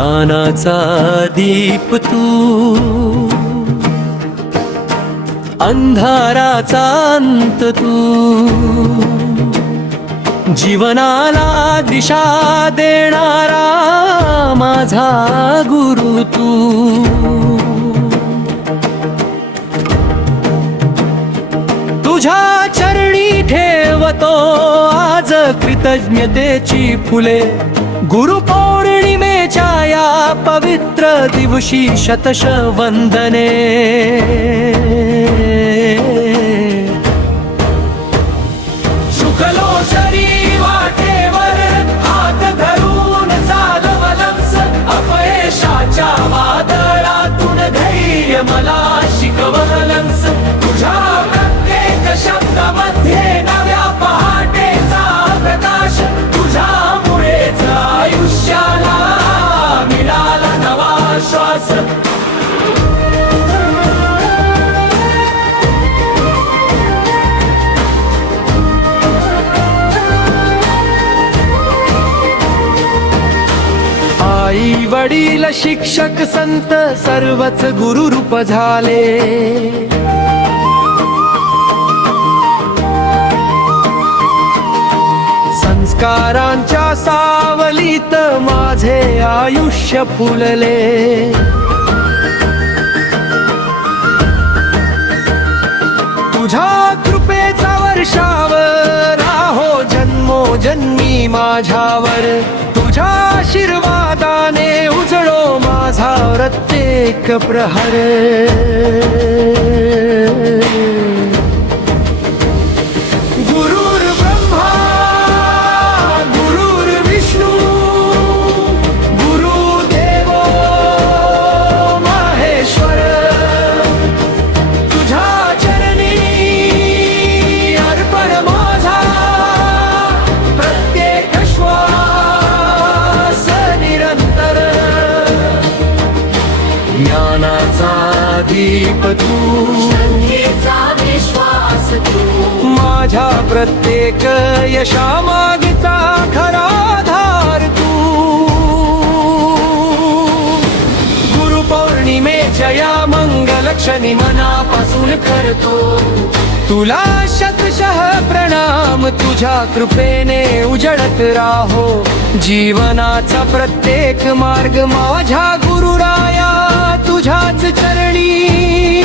ज्ञानाचा दीप तू, अंधाराचा अंत तू, जीवनाला दिशा देणारा माझा गुरु तू. तुझ्या चरणी ठेवतो आज कृतज्ञतेची फुले. गुरुपौर्णिमेच्या या पवित्र दिवशी शतश वंदने. शुकलो सरी वाटेवर हात धरून चालवलंस, अपयशाच्या वादळातून धैर्य मला शिकवलंस. तुझ्या प्रत्येक शब्दामध्ये नव्या पहाटेचा प्रकाश, तुझ्यामुळेच आयुष्याला मिळाला नवा श्वास. आई वडील शिक्षक संत सर्वच गुरुरूप झाले. संस्कारांच्या सावलीत माझे आयुष्य फुलले. तुझ्या कृपेचा वर्षावर राहो जन्मोजन्मी माझ्यावर. तुझ्या आशीर्वादाने उजळो माझा प्रत्येक प्रहर. गुरुर्ब्रह्मा गुरुर्विष्णू गुरुदेवो महेश्वर. तुझ्या चरणी अर्पण माझा प्रत्येक श्वास निरंतर. ज्ञानाचा दीप तू, विश्वास तू, माझ्या प्रत्येक यशामागचा खरा आधार तू. गुरुपौर्णिमेच्या या मंगलक्षणी मनापासून करतो तुला शतशः प्रणाम. तुझ्या कृपेने उजळत राहो जीवनाचा प्रत्येक मार्ग. माझ्या गुरुराया तुझ्याच चरणी